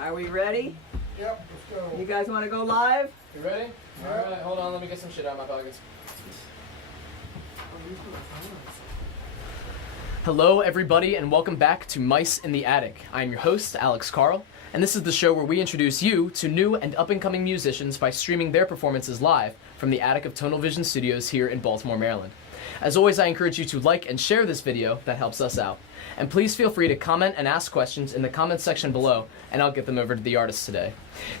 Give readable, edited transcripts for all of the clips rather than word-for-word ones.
Are we ready? Yep, let's go. You guys want to go live? You ready? Yep. Alright, hold on, let me get some shit out of my pockets. Hello everybody and welcome back to Mice in the Attic. I am your host, Alex Carle, and this is the show where we introduce you to new and up-and-coming musicians by streaming their performances live from the attic of Tonal Vision Studios here in Baltimore, Maryland. As always, I encourage you to like and share this video, that helps us out. And please feel free to comment and ask questions in the comments section below, and I'll get them over to the artists today.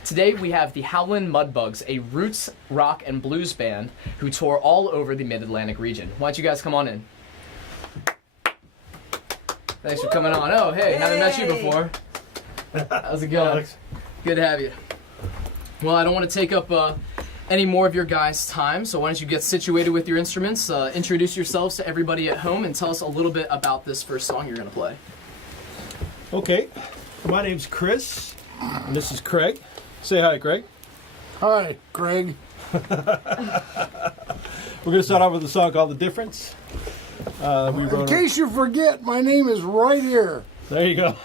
Today we have the Howlin Mudbugs, a roots rock and blues band who tour all over the Mid-Atlantic region. Why don't you guys come on in? Thanks for coming on. Oh, hey, haven't met you before. How's it going? Alex. Good to have you. Well, I don't want to take up any more of your guys' time, so why don't you get situated with your instruments, introduce yourselves to everybody at home, and tell us a little bit about this first song you're going to play. Okay, my name's Chris, and this is Kraig. Say hi, Kraig. Hi, Kraig. We're going to start off with a song called The Difference. In case you forget, my name is right here. There you go.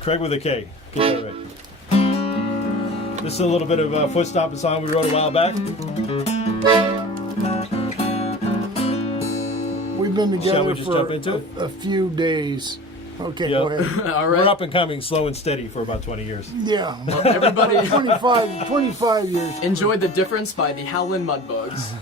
Kraig with a K. Get that right. This is a little bit of a foot stomping song we wrote a while back. We've been Shall together we just for jump into it? a few days. Okay, Yep. go ahead. All We're right. up and coming, slow and steady for about 20 years. Yeah, Everybody 25 years. enjoyed The Difference by the Howlin Mudbugs.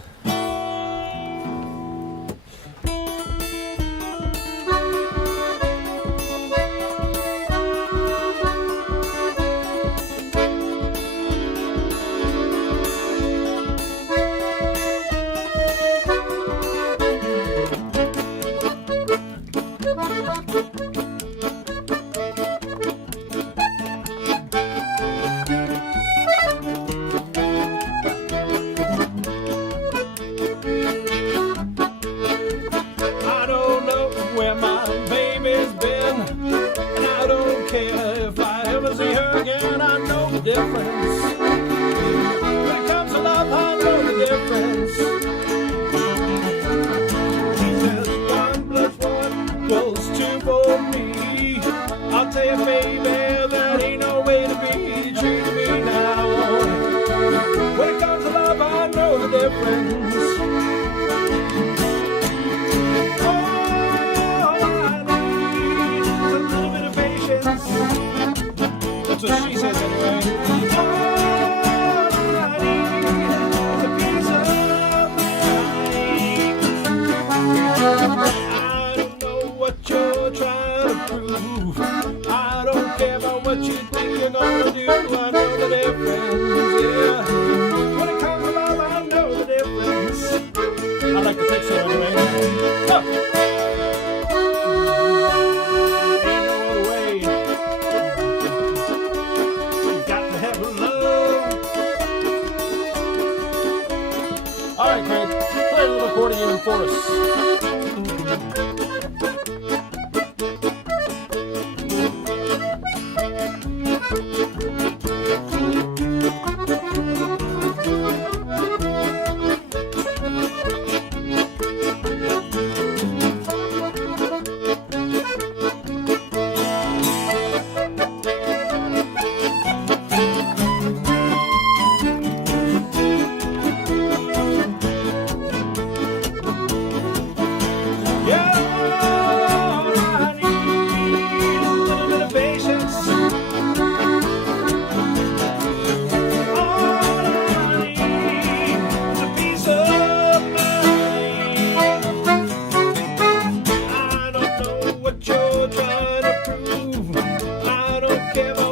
I don't know where my baby's been, and I don't care if I ever see her again. I know the difference. When it comes to love, I know the difference. She says 1 + 1 = 2 for me. I'll tell you, baby, that ain't no way to be treating me now. When it comes to love, I know the difference. That's what she says anyway. All I need is a piece of mind. I don't know what you're trying to prove. I don't care about what you think you're gonna do. I know the difference, yeah. When it comes to love, I know the difference. I like the think so anyway. Oh. Alright, Kraig, play a little accordion in chorus.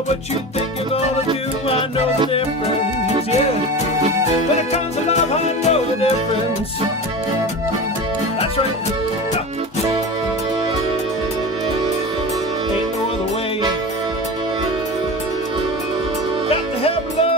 What you think you're gonna do, I know the difference, yeah. When it comes to love, I know the difference. That's right. Ain't no other way. Got to have love.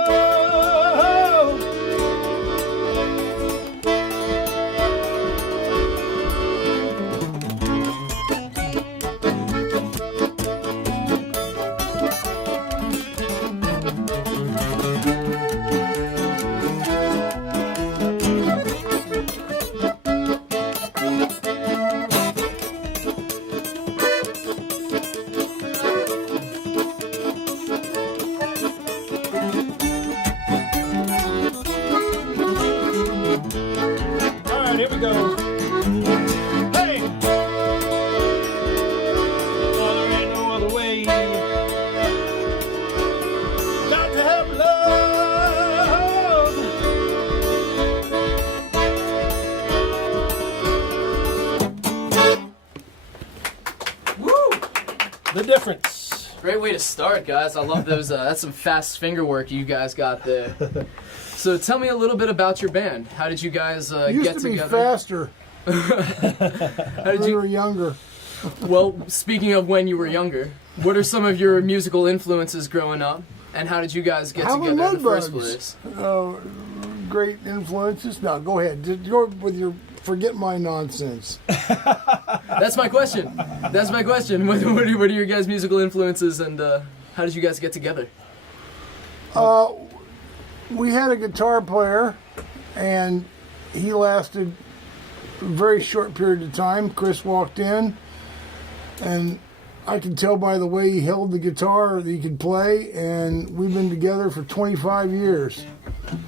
Great way to start, guys. I love those. That's some fast finger work you guys got there. So tell me a little bit about your band. How did you guys get together? Used to be faster when we were younger. Well, speaking of when you were younger, what are some of your musical influences growing up? And how did you guys get Howlin together in the first Mudbugs. place? Great influences. No, go ahead. Just go with your forget my nonsense. That's my question. What are your guys' musical influences, and how did you guys get together? We had a guitar player, and he lasted a very short period of time. Chris walked in, and I could tell by the way he held the guitar that he could play, and we've been together for 25 years.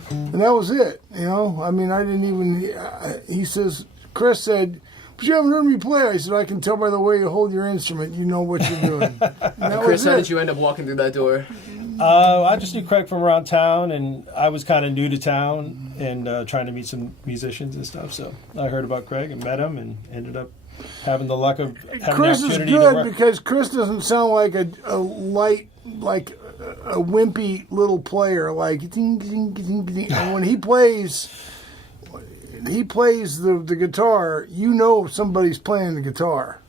And that was it, you know. I mean, I didn't even, he says, Chris said, but you haven't heard me play. I said, I can tell by the way you hold your instrument, you know what you're doing. Chris, how did you end up walking through that door? I just knew Kraig from around town, and I was kind of new to town and trying to meet some musicians and stuff. So I heard about Kraig and met him and ended up having the luck of having Chris the is opportunity to good work. because Chris doesn't sound like a light, like a wimpy little player. Like ding, ding, ding, ding. And when he plays the guitar, you know somebody's playing the guitar.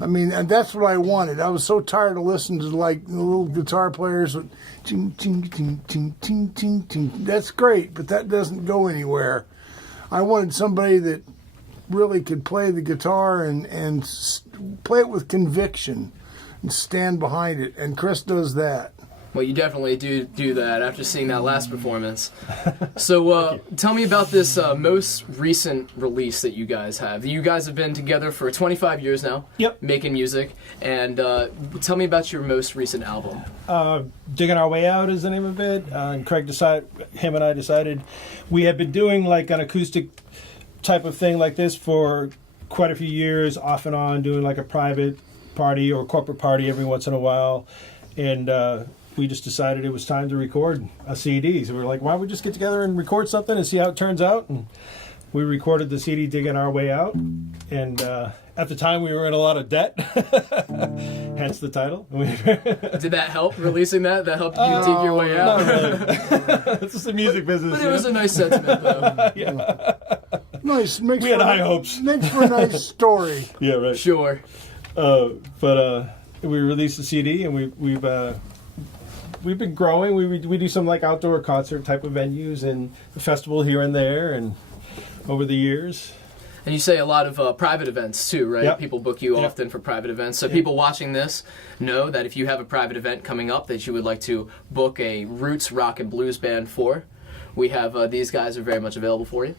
I mean, and that's what I wanted. I was so tired of listening to like the little guitar players with ching, ching, ching, ching, ching, ching, ching. That's great, but that doesn't go anywhere. I wanted somebody that really could play the guitar and play it with conviction and stand behind it. And Chris does that. Well, you definitely do that after seeing that last performance. So tell me about this most recent release that you guys have. You guys have been together for 25 years now, Yep. making music. And tell me about your most recent album. Digging Our Way Out is the name of it. And Kraig him and I decided we had been doing like an acoustic type of thing like this for quite a few years, off and on, doing like a private party or corporate party every once in a while. And we just decided it was time to record a CD. So we were like, why don't we just get together and record something and see how it turns out? And we recorded the CD Digging Our Way Out. And at the time, we were in a lot of debt, hence the title. Did that help, releasing that? That helped you dig your way out? Not really. It's just the music business. But it was a nice sentiment, though. Yeah. Nice. We had high hopes. Makes for a nice story. Yeah, right. Sure. But we released the CD, and we've been growing. We do some like outdoor concert type of venues and a festival here and there, and over the years. And you say a lot of private events too, right? Yep. People book you Yep. often for private events. So people watching this know that if you have a private event coming up that you would like to book a roots rock and blues band for, we have these guys are very much available for you.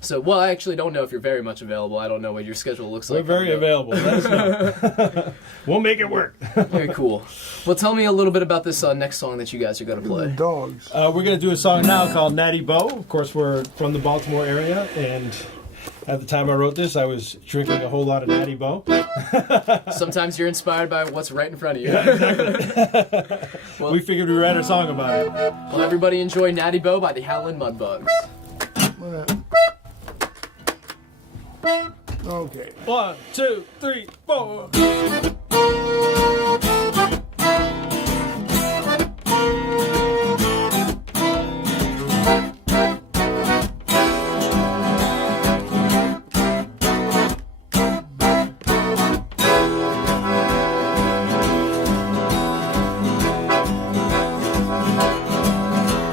So, well, I actually don't know if you're very much available. I don't know what your schedule looks like. We're very available. Let us know. We'll make it work. Very cool. Well, tell me a little bit about this next song that you guys are going to play. Dogs. We're going to do a song now called Natty Bo. Of course, we're from the Baltimore area, and at the time I wrote this, I was drinking a whole lot of Natty Bo. Sometimes you're inspired by what's right in front of you. Yeah, exactly. Well, we figured we'd write a song about it. Well, everybody enjoy Natty Bo by the Howlin Mudbugs. Okay. 1, 2, 3, 4.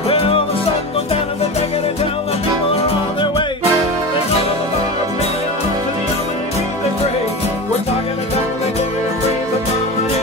Well, the sun goes down and the decade and tell the people are on their way. They go to the bar, million to the oven and eat the gray. We're talking about the glory of praise of God.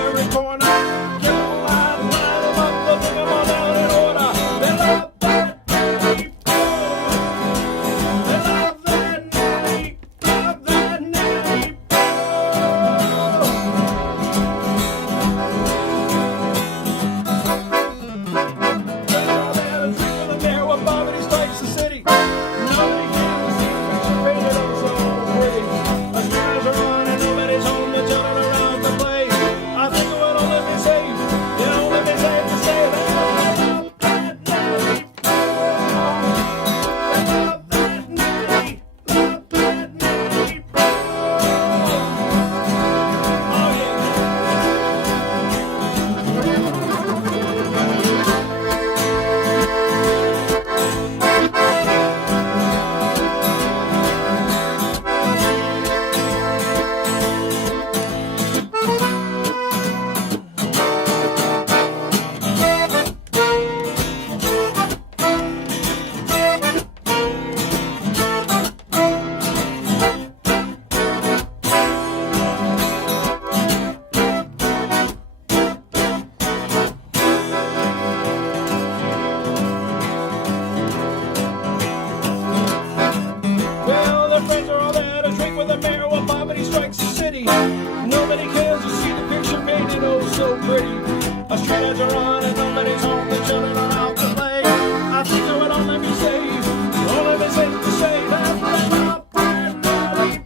A straight edge are on and nobody's home, the children are out to play. I think I would only be safe, only be safe to say that they love that Nelly.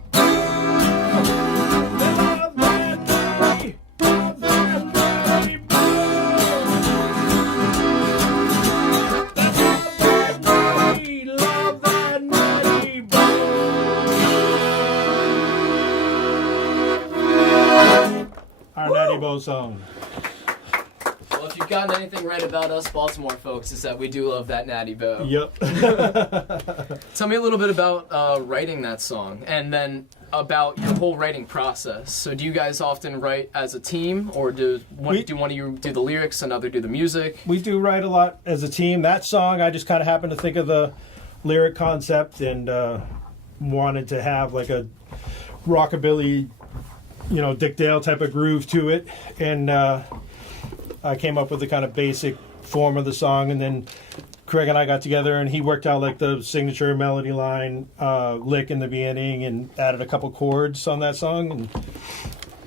They love that Nelly, love that Nelly Blues. That's love that Nelly, love that Nelly Blues. Our Natty Bo song. Well, if you've gotten anything right about us Baltimore folks, it's that we do love that Natty Bo. Yep. Tell me a little bit about writing that song, and then about your whole writing process. So do you guys often write as a team, or do one of you do the lyrics, another do the music? We do write a lot as a team. That song, I just kind of happened to think of the lyric concept and wanted to have like a rockabilly, Dick Dale type of groove to it. And I came up with the kind of basic form of the song, and then Kraig and I got together and he worked out like the signature melody line lick in the beginning and added a couple chords on that song,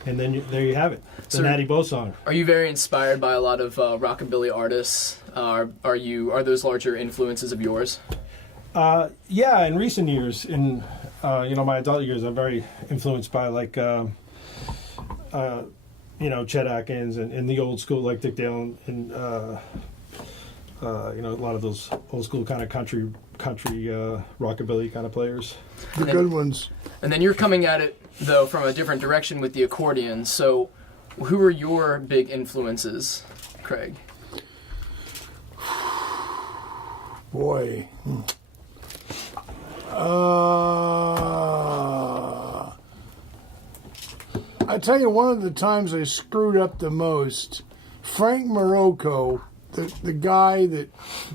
and then there you have it, the Natty Bo song. Are you very inspired by a lot of rockabilly artists? Are those larger influences of yours? Yeah, in recent years, in my adult years, I'm very influenced by like Chet Atkins and the old school like Dick Dale and a lot of those old school kind of country rockabilly kind of players. The good ones. And then you're coming at it though from a different direction with the accordion. So, who are your big influences, Kraig? Boy. I tell you, one of the times I screwed up the most, Frank Morocco, the guy that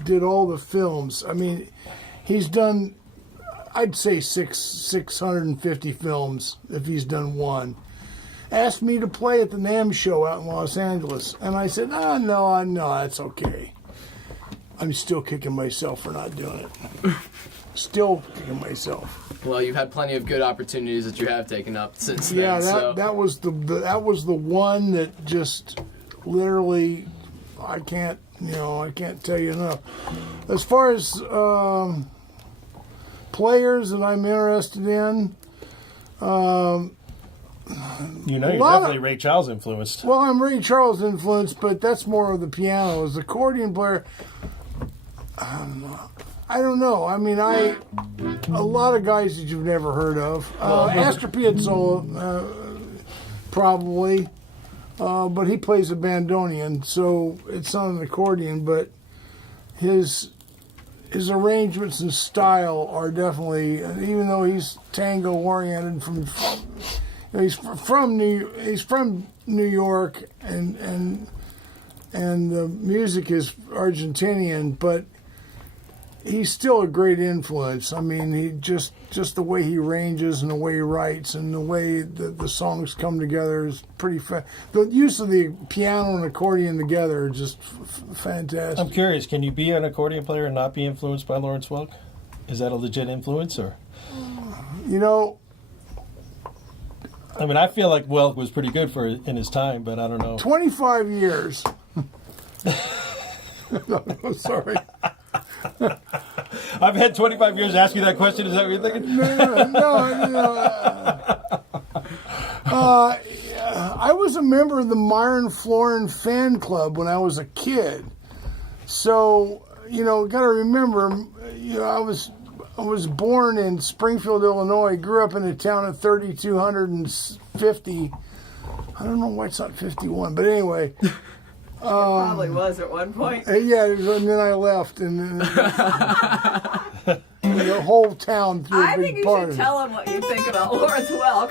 did all the films. I mean, he's done, I'd say 650 films if he's done one. Asked me to play at the NAMM show out in Los Angeles, and I said, no, that's okay. I'm still kicking myself for not doing it. Still kicking myself. Well, you've had plenty of good opportunities that you have taken up since then. Yeah, that was the one that just literally I can't tell you enough. As far as players that I'm interested in, you're definitely Ray Charles influenced. Well, I'm Ray Charles influenced, but that's more of the piano. As the accordion player, I don't know. I mean, a lot of guys that you've never heard of. Astor Piazzolla, probably, but he plays a bandoneon, so it's not an accordion. But his arrangements and style are definitely, even though he's tango oriented he's from New York, and the music is Argentinian, but he's still a great influence. I mean, he just the way he arranges and the way he writes and the way the songs come together is pretty the use of the piano and accordion together are just fantastic. I'm curious, can you be an accordion player and not be influenced by Lawrence Welk? Is that a legit influence, or? I mean, I feel like Welk was pretty good in his time, but I don't know. 25 years. No, sorry. I've had 25 years to ask you that question. Is that what you're thinking? No. I was a member of the Myron Florin fan club when I was a kid. So, got to remember, I was born in Springfield, Illinois, grew up in a town of 3,250. I don't know why it's not 51, but anyway. It probably was at one point. Yeah, and then I left, and the whole town threw a big party. I think you should tell him what you think about Lawrence Welk.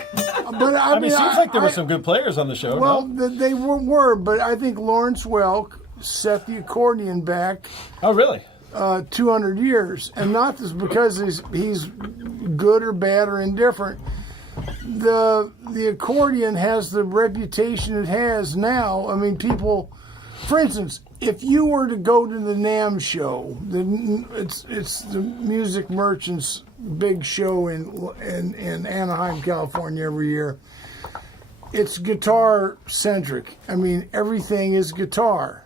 But I mean, it seems like there were some good players on the show. Well, no? they were, but I think Lawrence Welk set the accordion back. Oh, really? 200 years, and not just because he's good or bad or indifferent. The accordion has the reputation it has now. I mean, people. For instance, if you were to go to the NAMM show, it's the Music Merchants big show in Anaheim, California every year. it's guitar centric. I mean, everything is guitar,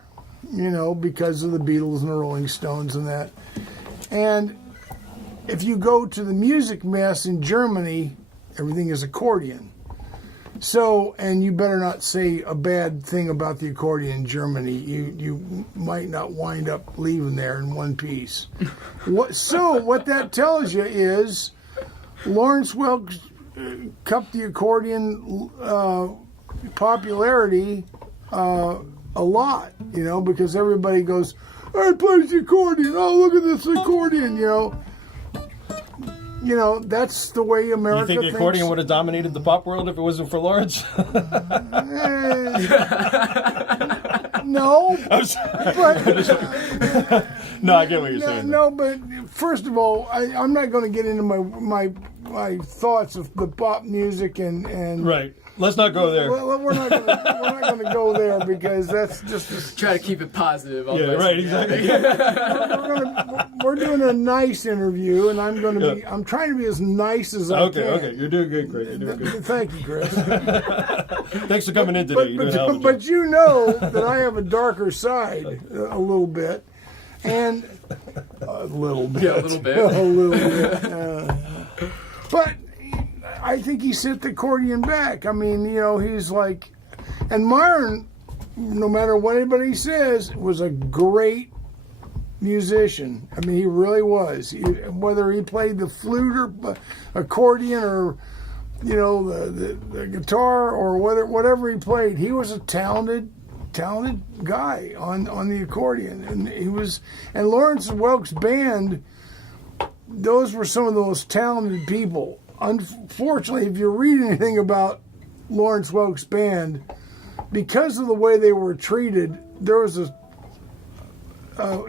because of the Beatles and the Rolling Stones and that. And if you go to the music mess in Germany, everything is accordion. So, and you better not say a bad thing about the accordion in Germany. You might not wind up leaving there in one piece. What that tells you is Lawrence Welk cupped the accordion popularity a lot, because everybody goes, "Hey, plays the accordion. Oh, look at this accordion," that's the way America You think the accordion would have dominated the pop world if it wasn't for Lawrence? No. I'm sorry. But, no, I get what you're saying. No, but first of all, I'm not going to get into my thoughts of the pop music and Right. Let's not go there. Well, we're not going to go there because that's just Try to keep it positive. Yeah, right, exactly. we're doing a nice interview, and I'm trying to be as nice as I can. Okay, you're doing good, Craig. You're doing good. Thank you, Chris. Thanks for coming in today. You're doing a hell of a job. But you know that I have a darker side a little bit, and a little bit. Yeah, a little bit. A little bit. But I think he sent the accordion back. I mean, he's like, and Myron, no matter what anybody says, was a great musician. I mean, he really was. Whether he played the flute or accordion or, the guitar or whatever he played, he was a talented guy on the accordion. And Lawrence Welk's band, those were some of the most talented people. Unfortunately, if you read anything about Lawrence Welk's band, because of the way they were treated, there was a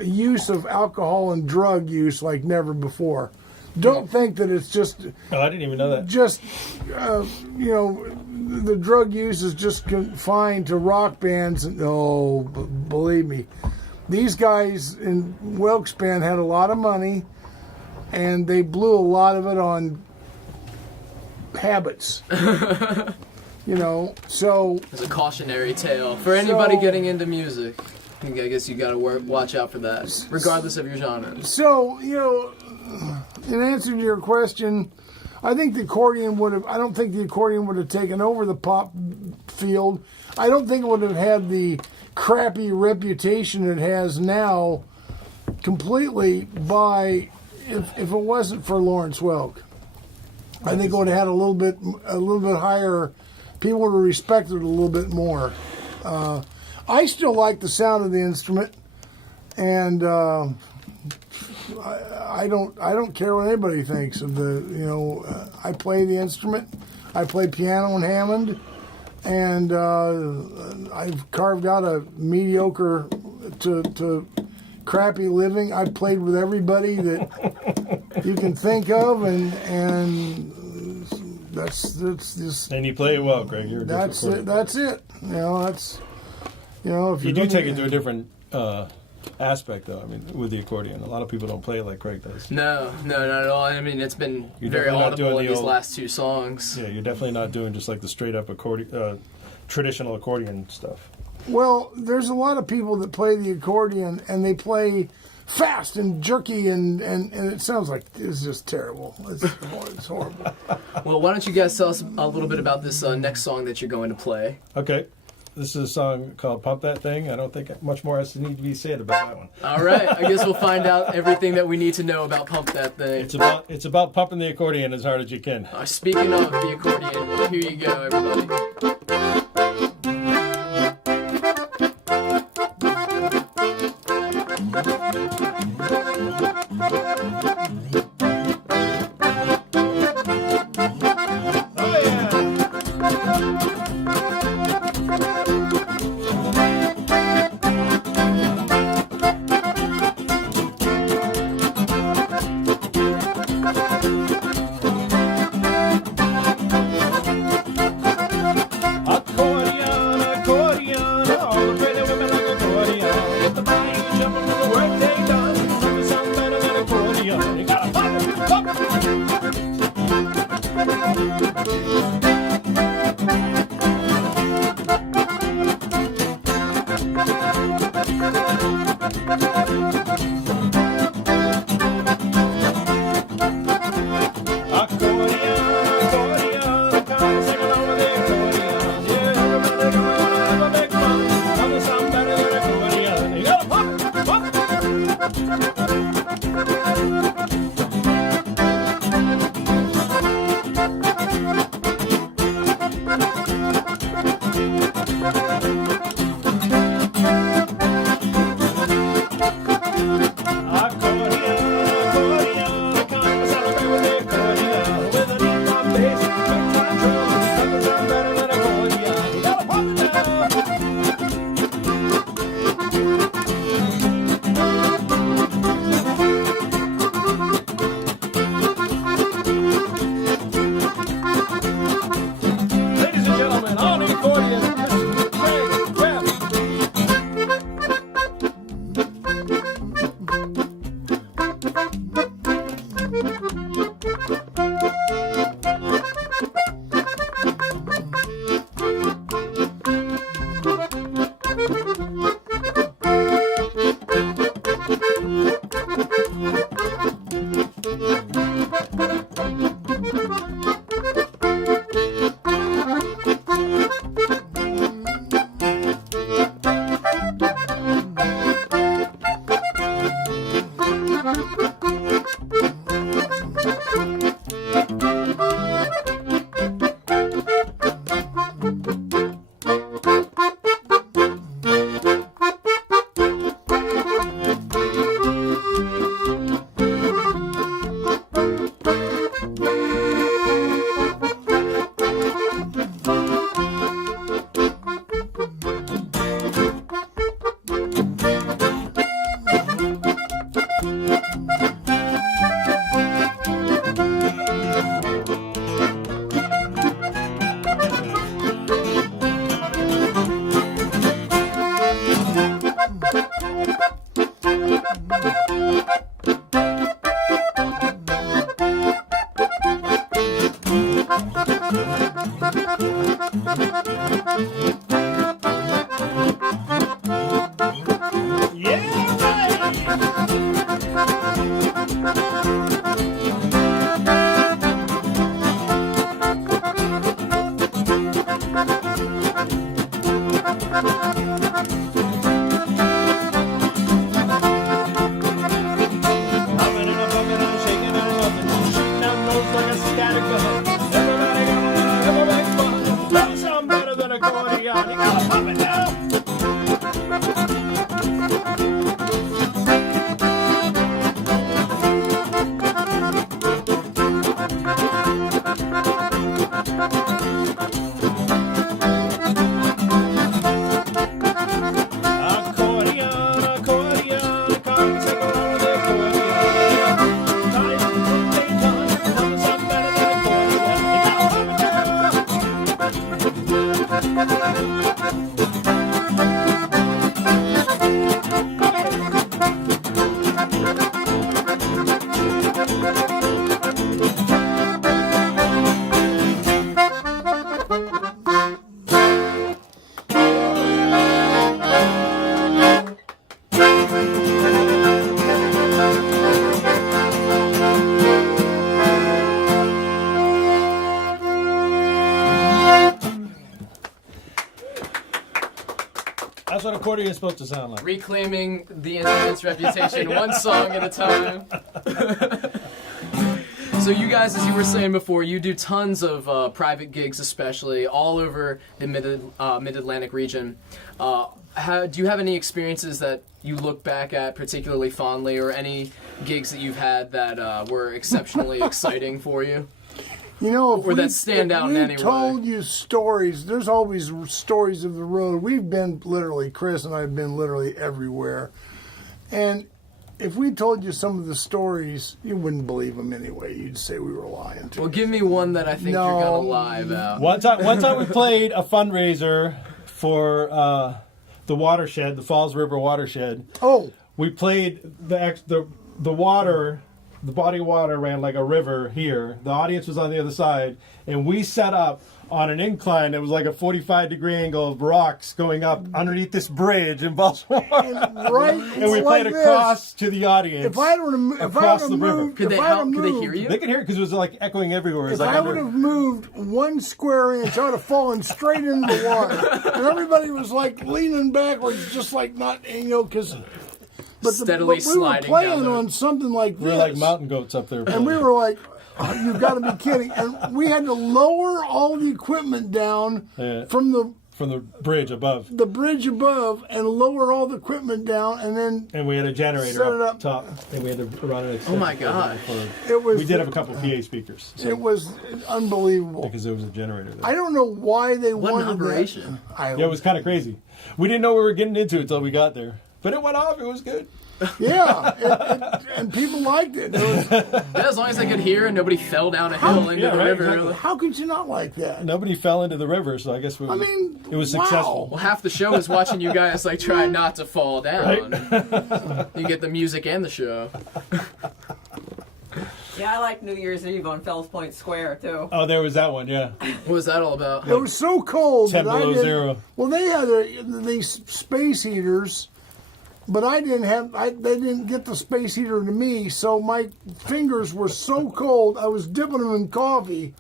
use of alcohol and drug use like never before. Don't think that it's just... Oh, I didn't even know that. Just, the drug use is just confined to rock bands. No, believe me. These guys in Welk's band had a lot of money, and they blew a lot of it on habits. So It's a cautionary tale for anybody getting into music. I guess you got to watch out for that, regardless of your genre. So, in answer to your question, I think the accordion would have. I don't think the accordion would have taken over the pop field. I don't think it would have had the crappy reputation it has now completely by if it wasn't for Lawrence Welk. I think it would have had a little bit higher. People would have respected it a little bit more. I still like the sound of the instrument, and I don't care what anybody thinks of the. I play the instrument. I play piano and Hammond, and I've carved out a mediocre to crappy living. I've played with everybody that you can think of, and that's just. And you play it well, Craig. You're a that's different it. player. That's it. If You do take it to a different aspect, though. I mean, with the accordion, a lot of people don't play it like Craig does. No, not at all. I mean, it's been You're very definitely not audible doing in the these old- last two songs. Yeah, you're definitely not doing just like the straight up traditional accordion stuff. Well, there's a lot of people that play the accordion and they play fast and jerky and it sounds like it's just terrible. It's horrible. Well, why don't you guys tell us a little bit about this next song that you're going to play? Okay. This is a song called Pump That Thing. I don't think much more has to need to be said about that one. All right, I guess we'll find out everything that we need to know about Pump That Thing. It's about pumping the accordion as hard as you can. Speaking of the accordion, here you go, everybody. Oh yeah! Ladies and gentlemen, on the accordion, Mr. Kraig, Greff. That's what accordion is supposed to sound like. Reclaiming the instrument's reputation one song at a time. So you guys, as you were saying before, you do tons of private gigs, especially all over the Mid-Atlantic region. Do you have any experiences that you look back at particularly fondly, or any gigs that you've had that were exceptionally exciting for you? You know, Or that stand out in any way. We've told you stories. There's always stories of the road. We've been literally, Chris and I have been literally everywhere. And if we told you some of the stories, you wouldn't believe them anyway. You'd say we were lying to you. Well, give me one that I think you're going to lie about. One time we played a fundraiser for the watershed, the Falls River watershed. Oh. We played the water. The body of water ran like a river here. The audience was on the other side, and we set up on an incline that was like a 45-degree angle of rocks going up underneath this bridge in Baltimore. And we played across to the audience. If I would have across the river. Could they hear you? They could hear it because it was like echoing everywhere. If I would have moved 1 square inch, I would have fallen straight into the water. And everybody was like leaning backwards, just like not, because. Steadily we were sliding playing down on something like this. We were like mountain goats up there. And we were like, oh, you've got to be kidding. And we had to lower all the equipment down from the bridge above. The bridge above, and lower all the equipment down, and then and we had a generator set it up top, and we had to run an extension. Oh my god! We did have a couple of PA speakers. So, it was unbelievable because there was a generator there. I don't know why they what wanted an operation. that. Yeah, it was kind of crazy. We didn't know what we were getting into until we got there, but it went off. It was good. Yeah, and people liked it. As long as they could hear and nobody fell down a hill into the river. Exactly. How could you not like that? Nobody fell into the river, so I guess it was successful. Well, half the show is watching you guys like try not to fall down. Right? You get the music and the show. Yeah, I like New Year's Eve on Fells Point Square too. Oh, there was that one, yeah. What was that all about? It was so cold. 10 below zero. Well, they had these space heaters. But I didn't have. They didn't get the space heater to me, so my fingers were so cold. I was dipping them in coffee,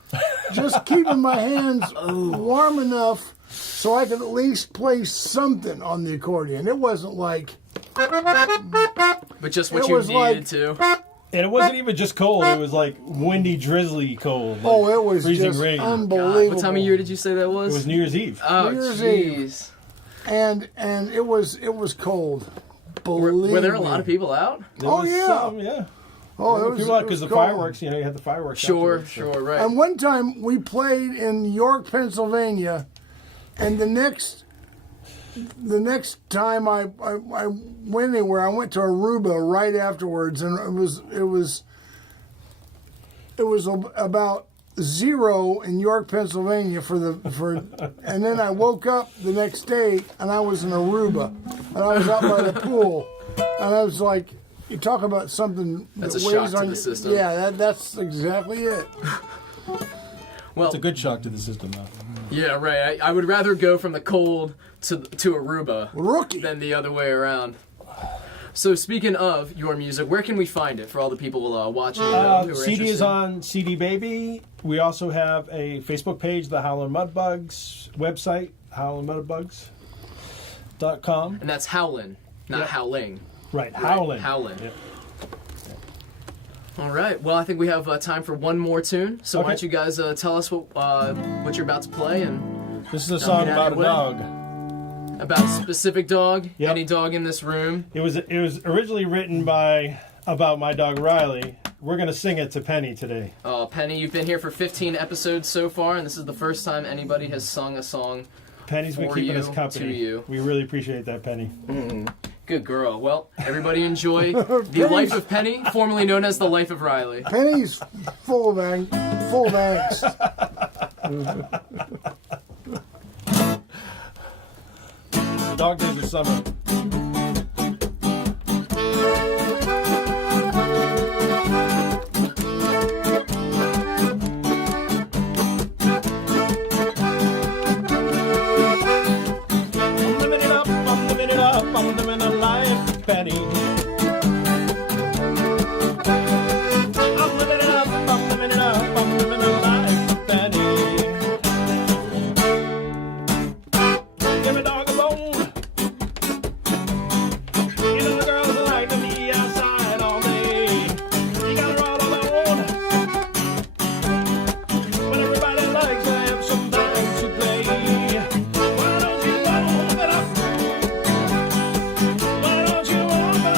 just keeping my hands warm enough so I could at least play something on the accordion. It wasn't like. But just what you needed to. And it wasn't even just cold; it was like windy, drizzly cold. Like it was freezing just rain. unbelievable. What time of year did you say that was? It was New Year's Eve. Oh, New Year's jeez. And it was cold. Were there a lot of people out? Yeah. Oh, it was people out because the fireworks. You had the fireworks. Sure, afterwards, right. And one time we played in York, Pennsylvania, and the next time I went anywhere, I went to Aruba right afterwards, and it was about 0 in York, Pennsylvania and then I woke up the next day and I was in Aruba, and I was out by the pool, and I was like, you talk about something that's that a weighs shock on to the system. Yeah, that's exactly it. Well, it's a good shock to the system, though. Yeah, right. I would rather go from the cold to Aruba Rookie. than the other way around. So speaking of your music, where can we find it for all the people watching? Who are CD is interested? on CD Baby. We also have a Facebook page, the Howlin Mudbugs website, howlinmudbugs.com. And that's Howlin, not Howling. Right, Howlin. Howlin. Yeah. All right. Well, I think we have time for one more tune. So why don't you guys tell us what you're about to play, and This is a song about a dog. About a specific dog. Yep. Any dog in this room. It was originally written about my dog Riley. We're gonna sing it to Penny today. Penny, you've been here for 15 episodes so far, and this is the first time anybody has sung a song. Penny's been keeping us company. To you. We really appreciate that, Penny. Good girl. Well, everybody enjoy The Life of Penny, formerly known as The Life of Riley. Penny's full of angst. Dog days of summer. I'm living a life, Penny. I'm living it up, I'm living it up, I'm living a life, Penny. Give me dog a bone. You know the girls like to be outside all day. You got her all alone. But everybody likes to have some time to play. Why don't you open up? Why don't you open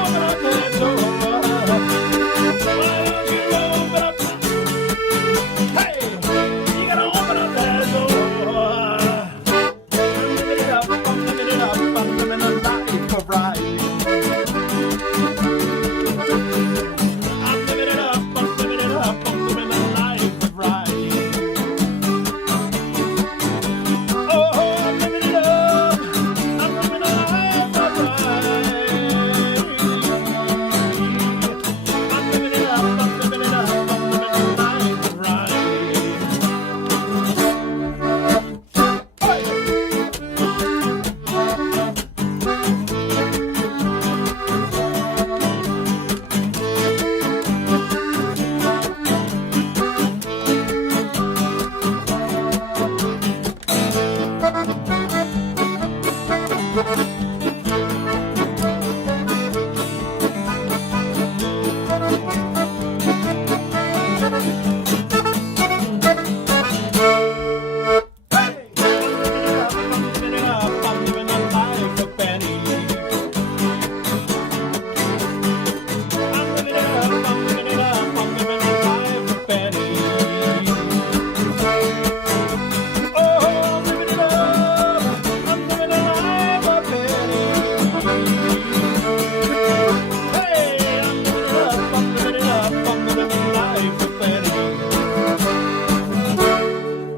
open up that door? Why don't you open up? Hey, you gotta open up that door. I'm living it up, I'm living it up, I'm living a life of right. I'm living it up, I'm living it up, I'm living a life of right. Oh, I'm living it up, I'm living a life of right. I'm living it up, I'm living it up, I'm living a life of right.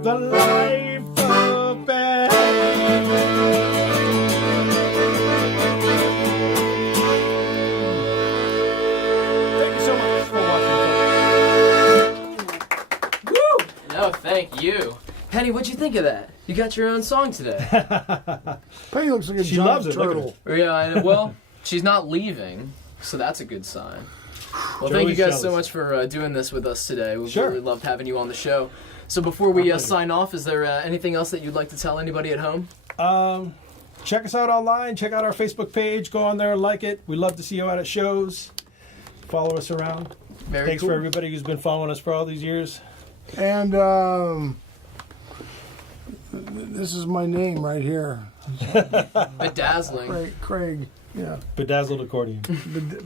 The life of Benny. Thank you so much for watching. Woo! No, thank you. Penny, what'd you think of that? You got your own song today. Penny looks like a She giant loves it, look at turtle. Yeah, well, she's not leaving, so that's a good sign. Well, thank you Joey's guys so jealous. much for doing this with us today. We Sure. really loved having you on the show. So before we sign off, is there anything else that you'd like to tell anybody at home? Check us out online. Check out our Facebook page. Go on there and like it. We love to see you out at shows. Follow us around. Very Thanks cool. for everybody who's been following us for all these years. And this is my name right here. Bedazzling. Kraig. Yeah. Bedazzled accordion.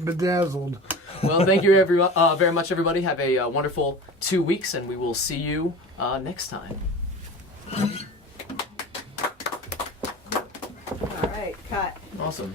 Bedazzled. Well, thank you very much, everybody. Have a wonderful 2 weeks, and we will see you next time. All right, cut. Awesome.